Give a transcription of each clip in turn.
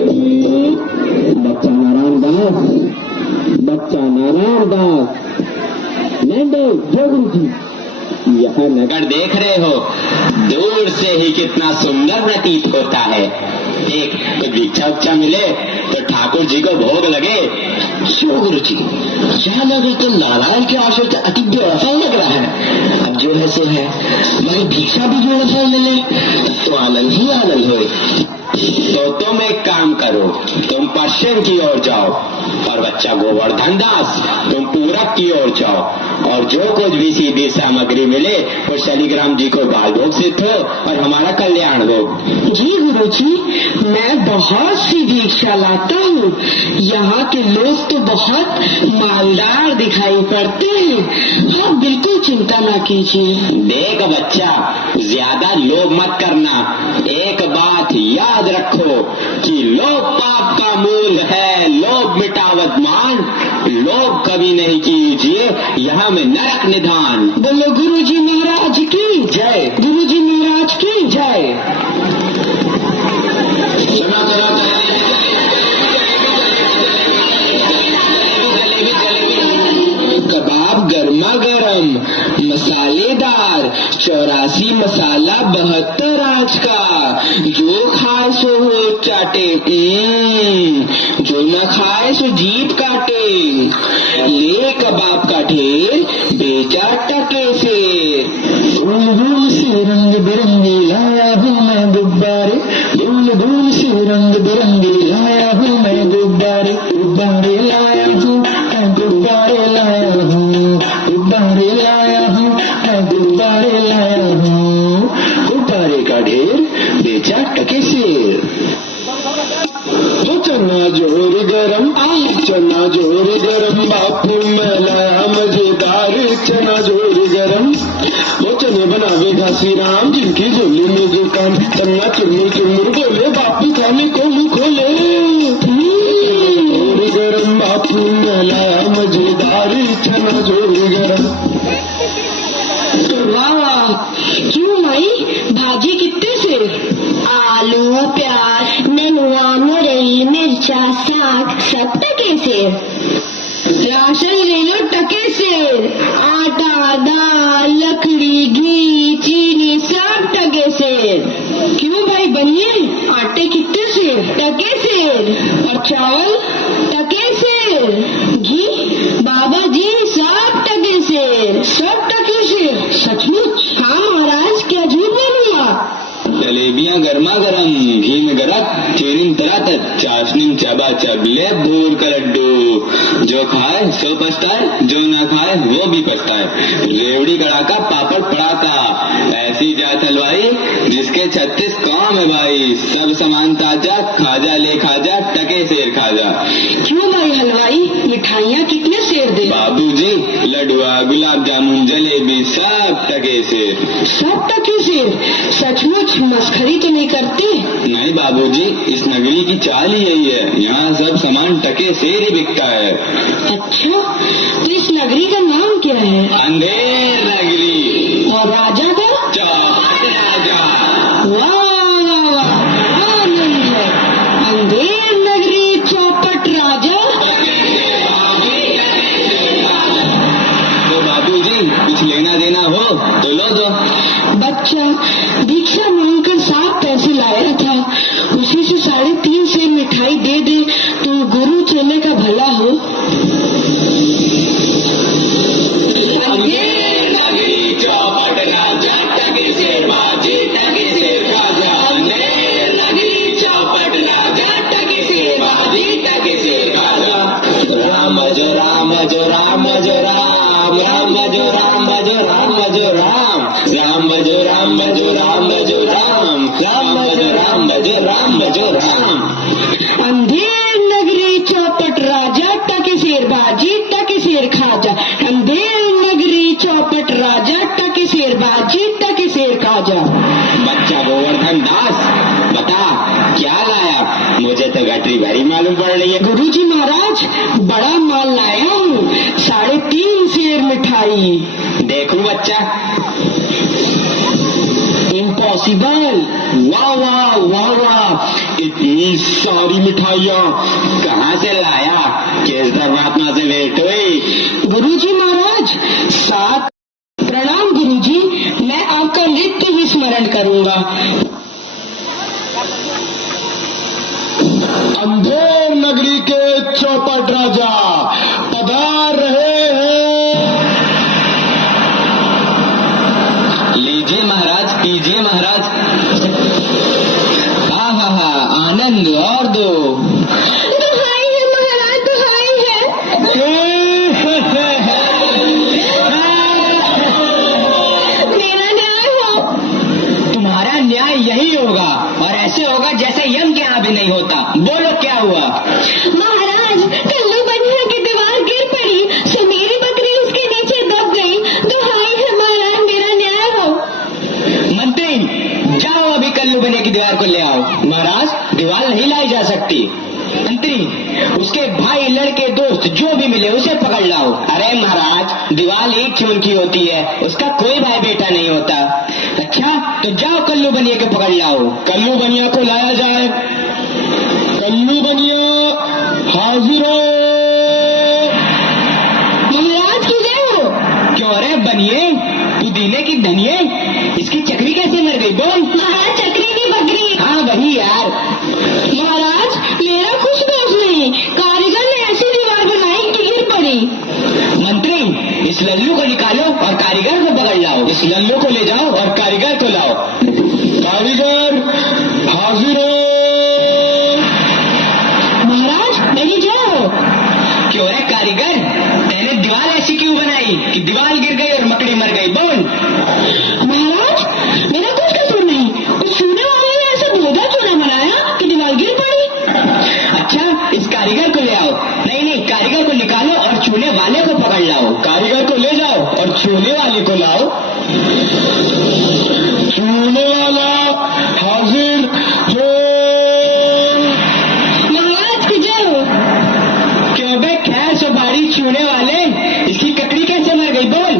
बच्चा नारायण दास, बच्चा नारायण दास, नंदे जय गुरु जी। यह नगर देख रहे हो, दूर से ही कितना सुंदर प्रतीत होता है। एक तो भिक्षा उच्चा मिले तो ठाकुर जी को भोग लगे। सो गुरु जी, यह नगर तो नारायण के आश्रय से अति व्यवस्था लग रहा है। अब जो है सो है, मगर भिक्षा भी जो है मिले तो आनंद ही आनंद हो। तो तुम एक काम करो, तुम पश्चिम की ओर जाओ और बच्चा गोवर्धन दास तुम पूरब की ओर जाओ, और जो कुछ भी सीधी सामग्री मिले वो शालिग्राम जी को बालभोग से दो और हमारा कल्याण हो। जी गुरु जी, मैं बहुत सी भिक्षा लाता हूँ। यहाँ के लोग तो बहुत मालदार दिखाई पड़ते हैं। आप बिल्कुल चिंता ना कीजिए। देख बच्चा, ज्यादा लोभ मत करना। एक बात याद रखो कि लोभ पाप का मूल है, लोभ मिटावत मान, लोभ कभी नहीं कीजिए, यहाँ में नरक निधान। बोलो गुरु जी महाराज की जय, गुरु जी महाराज की जय। कबाब गर्मा गर्म मसालेदार 84 मसाला 72 आंच का, जो खाए सो हो चाटे, जो न खाए सो जीभ काटे। ले कबाब का ढेर बेचा टके से। धूल धूल से रंग बिरंगे लाया हूँ मैं गुब्बारे, धूल धूल से रंग बिरंगे लाया हूँ मैं गुब्बारे, गुब्बारे लाया हूँ, गुब्बारे लाया हूँ, गुब्बारे लाया हूँ, गुब्बारे लाया हूँ। गुब्बारे का ढेर बेचा टके से। चना जोर गरम, चना जोर गरम, बापू मैं लाया मजेदार चना जोर गरम। वो चने बनावे घासी राम, जिनकी झोली में जो काम, चन्ना चुन्नू चुन्नू बोले बापू खाने को मुँह खोले। जोर गरम बापू मैं लाया मजेदार चना जोर गरम। वाह, क्यों माई भाजी कितने से? आलू प्याज नेनुआ मुरई मिर्चा साग सब टके से। राशन ले लो टके से, आटा दाल लकड़ी घी चीनी सब टके से। क्यों भाई बनिए, आटे कितने से? टके से। और चावल टके से, घी बाबा जी सब टके से, सब टके से। सचमुच? हाँ महाराज, क्या झूठ बोलूंगा। जलेबियां गर्मा गर्म, घी में गरक, चीनी तरातत, चाशनी चबा चबले भूल का लड्डू। जो खाए सो पछताए, जो ना खाए वो भी पछताए। रेवड़ी कड़ाका पापड़ पड़ाका, ऐसी जात हलवाई जिसके 36 काम है भाई। सब सामान ताजा, खाजा ले खाजा, टके सेर खाजा। क्यों भाई हलवाई, मिठाइयाँ कितने सेर दे? बाबूजी लडुआ गुलाब जामुन जलेबी सब टके सेर। सब टके सेर? सचमुच मस्खरी तो नहीं करते? नहीं बाबूजी, इस नगरी की चाल ही यही है, यहाँ सब सामान टके सेर ही बिकता है। अच्छा, तो इस नगरी का नाम क्या है? अंधेर नगरी। और राजा का? चौपट राजा। वाह वाह वाह, आनंद है। अंधेर नगरी चौपट राजा। तो बाबूजी कुछ लेना देना हो तो लो दो। बच्चा भिक्षा मांगकर 7 पैसे लाया था, उसी से 3.5 सेर मिठाई दे दे तो गुरु चेले का भला हो। अंधेर नगरी चौपट राजा, टके सेर बाजी टके सेर खाजा। अंधेर नगरी चौपट राजा, टके सेर बाजी टके सेर खाजा। राम जो राम जो राम जो राम, राम जो राम जो राम जो राम, राम जो राम जो राम जो राम, राम जो राम जो राम जो राम। अंधेर नगरी चौपट राजा, टके सेर बाजी टके सेर खाजा। अंधेर नगरी चौपट राजा, टके सेर बाजी टके सेर खाजा। बच्चा गोवर्धन दास, बता क्या लाया? मुझे तो गठरी भरी मालूम पड़ रही है। गुरु जी महाराज, बड़ा माल लाया हूँ, 3.5 सेर मिठाई। देखूं बच्चा? इम्पॉसिबल। वाह वाह वाह वाह, इतनी सारी मिठाइयाँ कहाँ से लाया? किस धर्मात्मा से भेंट हुई? गुरुजी महाराज, साथ प्रणाम गुरुजी, मैं आपका नित्य ही स्मरण करूंगा। अंधेर नगरी के चौपट राजा पधार रहे हैं। लीजिए महाराज, कीजिए महाराज। हा आनंद और दो। दुहाई है महाराज, दुहाई है। मेरा न्याय हो। तुम्हारा न्याय यही होगा, और ऐसे होगा जैसे यम के यहाँ भी नहीं होता। बोलो क्या हुआ? महाराज, कल्लू बनिया की दीवार गिर पड़ी, सो मेरी बकरी उसके नीचे दब गई। दुहाई है महाराज, मेरा न्याय हो। मंत्री, जाओ अभी कल्लू बने की दीवार को ले आओ। महाराज, दीवार नहीं लाई जा सकती। मंत्री, उसके भाई, लड़के, दोस्त जो भी मिले उसे पकड़ लाओ। अरे महाराज, दीवार एक खून की होती है, उसका कोई भाई बेटा नहीं होता। अच्छा, तो जाओ कल्लू बनिया को पकड़ लाओ। कल्लू बनिया को लाया जाए। कल्लू बनिया हाजिर हो। महाराज की जय हो। क्यों रे बनिए, पुदीने की धनिए, इसकी चक्री कैसे मर गई? बोल। महाराज, चक्री नहीं बकरी। हाँ वही यार। महाराज, मेरा कुछ दोष नहीं, कारीगर ने ऐसी दीवार बनाई कि गिर पड़ी। मंत्री, इस लल्लू को निकालो और कारीगर को पकड़ लाओ। इस लल्लू को ले जाओ और कारीगर को लाओ। कारीगर हाजिर हो। महाराज, मेरी जय हो। क्यों रे कारीगर, तेने दीवार ऐसी क्यों बनाई कि दीवार गिर गई और मकड़ी मर गई? बोल। महाराज, मेरा कुछ कसूर नहीं, उस छूने वाले ने ऐसा भोदा चूना बनाया कि दीवार गिर पड़ी। अच्छा, इस कारीगर को ले आओ। नहीं, कारीगर को निकालो और छूने वाले को पकड़ लाओ। कारीगर को ले जाओ और छूने वाले को लाओ। छूने वाला हाजिर हो। महाराज की जय हो। क्यों बे खैर सुपारी छूने वाले, इसकी ककड़ी कैसे मर गई? बोल।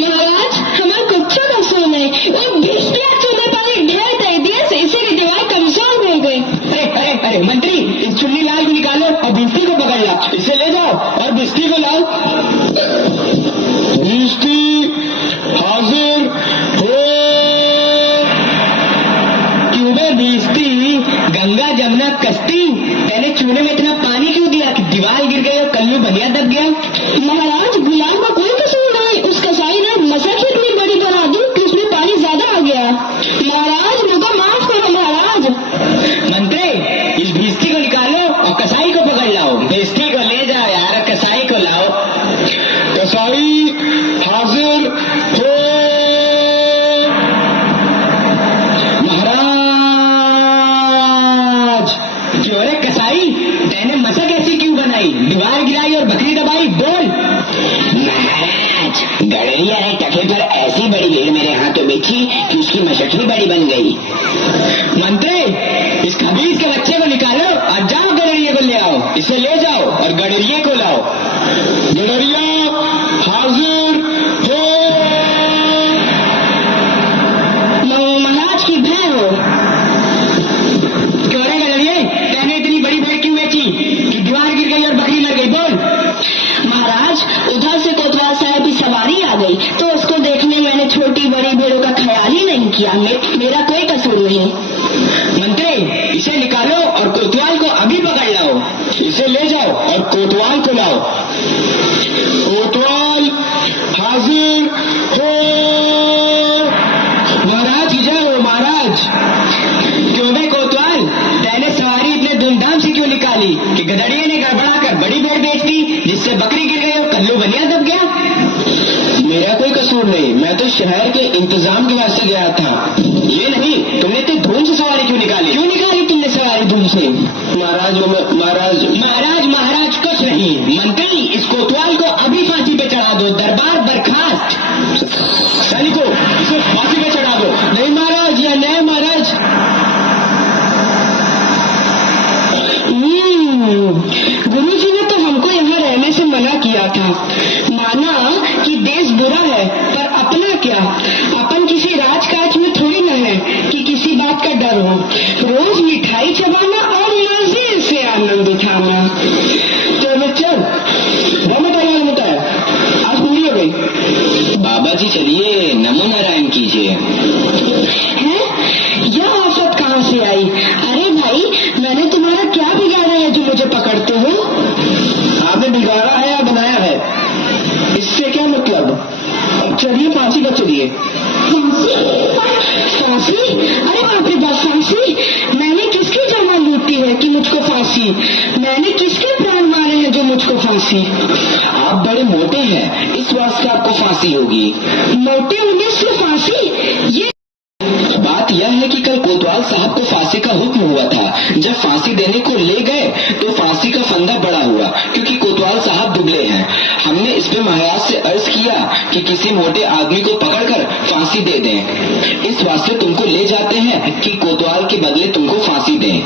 महाराज, हमारा कुछ कसूर नहीं, वो भिष्टिया चूने पर एक ढेर दे दिया से इसीलिए दीवार कमजोर हो गई। अरे मंत्री, इस चुन्नी लाल को निकालो और भिस्ती को पकड़ ला। इसे ले जाओ और भिस्ती को लाओ। भिष्टी हाजिर हो। क्यों बे भिस्ती, गंगा जमुना कश्ती, तेने चूने में इतना पानी क्यों दिया कि दीवार गिर गई और कल्लू बनिया दब गया? महाराज, गुलाम का कोई कसूर नहीं, उस कसाई ने मसक इतनी बड़ी बना दी कि उसमें पानी ज्यादा आ गया। महाराज, मुझे माफ करो महाराज। मंत्री, इस भिस्ती को निकालो और कसाई को पकड़ लाओ। भिस्ती को ले जाओ यार, कसाई को लाओ। कसाई हाजिर हो। महाराज, क्यों रे कसाई, तेने मसक ऐसी क्यों बनाई? दीवार गिराई और बकरी दबाई। बोल। महाराज, गड़रिया ने टके पर ऐसी बड़ी भीड़ मेरे हाथों में थी कि उसकी मशक भी बड़ी बन गई। मंत्री, इस खबीज के बच्चे को निकालो और जाओ गडरिये को ले आओ। इसे ले जाओ और गडरिये को लाओ। गडरिया हाजिर हो। महाराज की भय हो। क्यों रे गडरिये, तेने इतनी बड़ी भेड़ क्यों बेची कि दीवार गिर गई और बकरी मर गई? बोल। महाराज, उधर से कोतवाल साहब की सवारी आ गई तो उसको देखने मैंने छोटी बड़ी भेड़ों का ख्याल ही नहीं किया। मेरा कोई कसूर नहीं। मंत्री, इसे निकालो और कोतवाल को अभी पकड़ लाओ। इसे ले जाओ और कोतवाल को लाओ। कोतवाल हाजिर हो। महाराज की जय हो। महाराज, क्यों बे कोतवाल, तेने सवारी इतने धूमधाम से क्यों निकाली कि गदड़िये ने गड़बड़ा कर बड़ी भेड़ बेच दी, जिससे बकरी गिर गई और कल्लू बनिया दब गया? मेरा कोई कसूर नहीं, मैं तो शहर के इंतजाम के वास्ते गया था। ये नहीं, तुमने इतनी धूम से सवारी क्यों निकाली? क्यों निकाली तुमने सवारी धूम से? महाराज कुछ नहीं। मंत्री, इस कोतवाल को अभी फांसी पे चढ़ा दो। दरबार बर्खास्त। सैनिकों, इसे फांसी पे चढ़ा दो। नहीं महाराज, या नहीं महाराज। गुरुजी ने तो हमको यहाँ रहने से मना किया था। माना कि देश बुरा है, पर अपना क्या, अपन किसी राजकाज में थोड़ी न है कि किसी बात का डर करूं? रोज मिठाई चबाना और मजे से आनंद उठाना। चल चल, बहुत है, आज पूरी हो गई। बाबा जी चलिए नमो नारायण कीजिए। हैं? यह आफत कहाँ से आई? अरे भाई, मैंने तुम्हारा क्या बिगाड़ा है जो मुझे पकड़ते हो? आपने बिगाड़ा है या बनाया है, इससे क्या मतलब? अब चलिए फांसी पर चलिए। फांसी? अरे बाप रे बाप, फांसी? मैंने किसकी जमा लूटी है कि मुझको फांसी? मैंने किसके प्राण मारे हैं जो मुझको फांसी? आप बड़े मोटे हैं, इस वास्ते आपको फांसी होगी। मोटे होने से फांसी? ये बात यह है कि कल कोतवाल साहब को फांसी का हुक्म हुआ था। जब फांसी देने को ले गए तो फांसी का फंदा बड़ा हुआ, क्योंकि कोतवाल साहब दुबले हैं। हमने इस पे महाराज से अर्ज किया कि किसी मोटे आदमी को पकड़कर फांसी दे दें। इस वास्ते तुमको ले जाते हैं कि कोतवाल के बदले तुमको फांसी दें।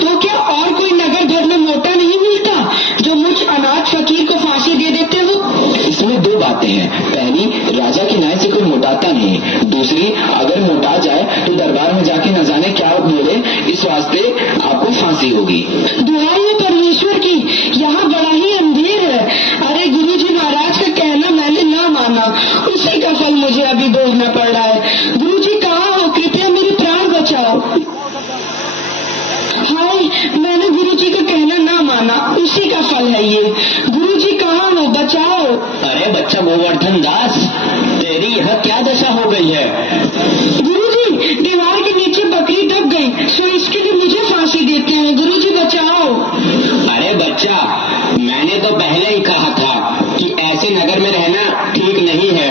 तो क्या और कोई नगर भर में मोटा नहीं मिलता जो मुझ अनाथ फकीर को फांसी दे देते हो? इसमें दो बातें हैं। पहली, राजा के न्याय से कोई मोटाता नहीं। दूसरी, अगर मोटा जाए तो दरबार में जाके न जाने क्या बोले, इस वास्ते आपको फांसी होगी। दुआई है परमेश्वर की, यहाँ बड़ा ही अंधेर है। अरे गुरुजी महाराज का कहना मैंने ना माना, उसी का फल मुझे अभी भोगना पड़ रहा है। गुरुजी कहाँ हो? कृपया मेरे प्राण बचाओ। हाय, मैंने गुरुजी का कहना ना माना, उसी का फल है ये। गुरुजी कहाँ हो? बचाओ। अरे बच्चा गोवर्धन दास, तेरी यह क्या दशा हो गई है? गुरुजी, दीवार के नीचे बकरी दब गई, सो इसके लिए मुझे फांसी देते हैं। गुरुजी बचाओ। अरे बच्चा, मैंने तो पहले ही कहा था कि ऐसे नगर में रहना ठीक नहीं है।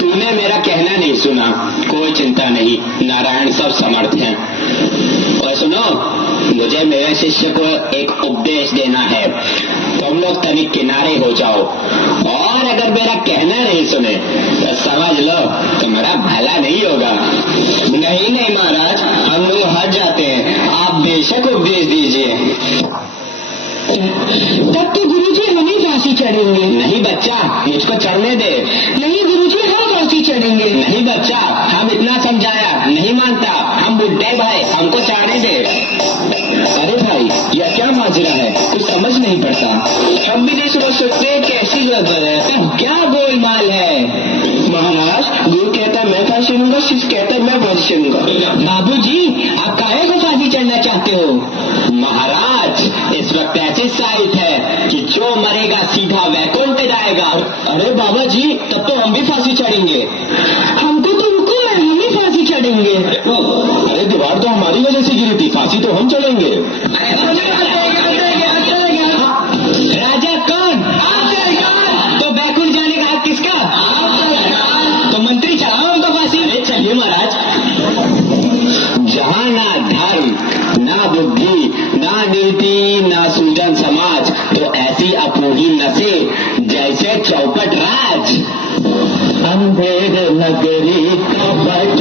तूने मेरा कहना नहीं सुना। कोई चिंता नहीं, नारायण सब समर्थ हैं। और सुनो, मुझे मेरे शिष्य को एक उपदेश देना है। तुम लोग तनिक किनारे हो जाओ, और अगर मेरा कहना नहीं सुने तो समझ लो तुम्हारा भला नहीं होगा। नहीं नहीं महाराज, हम लोग हट जाते हैं, आप बेशक उपदेश दीजिए। तब तो गुरुजी हम ही फांसी चढ़ेंगे। नहीं बच्चा, मुझको चढ़ने दे। नहीं गुरुजी, हम फांसी चढ़ेंगे। नहीं बच्चा, हम इतना समझाया, नहीं मानता। हम बुड्ढे भाई, हमको चढ़ने दे। अरे भाई, यह क्या माजरा है, कुछ समझ नहीं पड़ता। हम भी नहीं समझ सकते कैसी गड़बड़ है, क्या गोलमाल है। महाराज, गुरु कहता है मैं फांसी चढ़ूंगा, शिष्य कहता है मैं फांसी चढ़ूंगा। बाबूजी, आप काहे को फांसी चढ़ना चाहते हो? महाराज, इस वक्त ऐसी साइट है कि जो मरेगा सीधा वैकुंठ जाएगा। अरे बाबा जी, तब तो हम भी फांसी चढ़ेंगे। हमको तो हुक्म है, हम ही फांसी चढ़ेंगे। अरे दीवार तो हमारी वजह से गिरी थी, फांसी तो हम चढ़ेंगे। राजा कौन? तो बैकुंठ जाने का हक किसका? तो मंत्री चढ़ाओ हमको फांसी। अरे चलिए महाराज। जहाँ ना धर्म, ना बुद्धि, ना नीति, ना सूजन समाज, तो ऐसी अपूही नसे जैसे चौपट राज। अंधेर नगरी कपट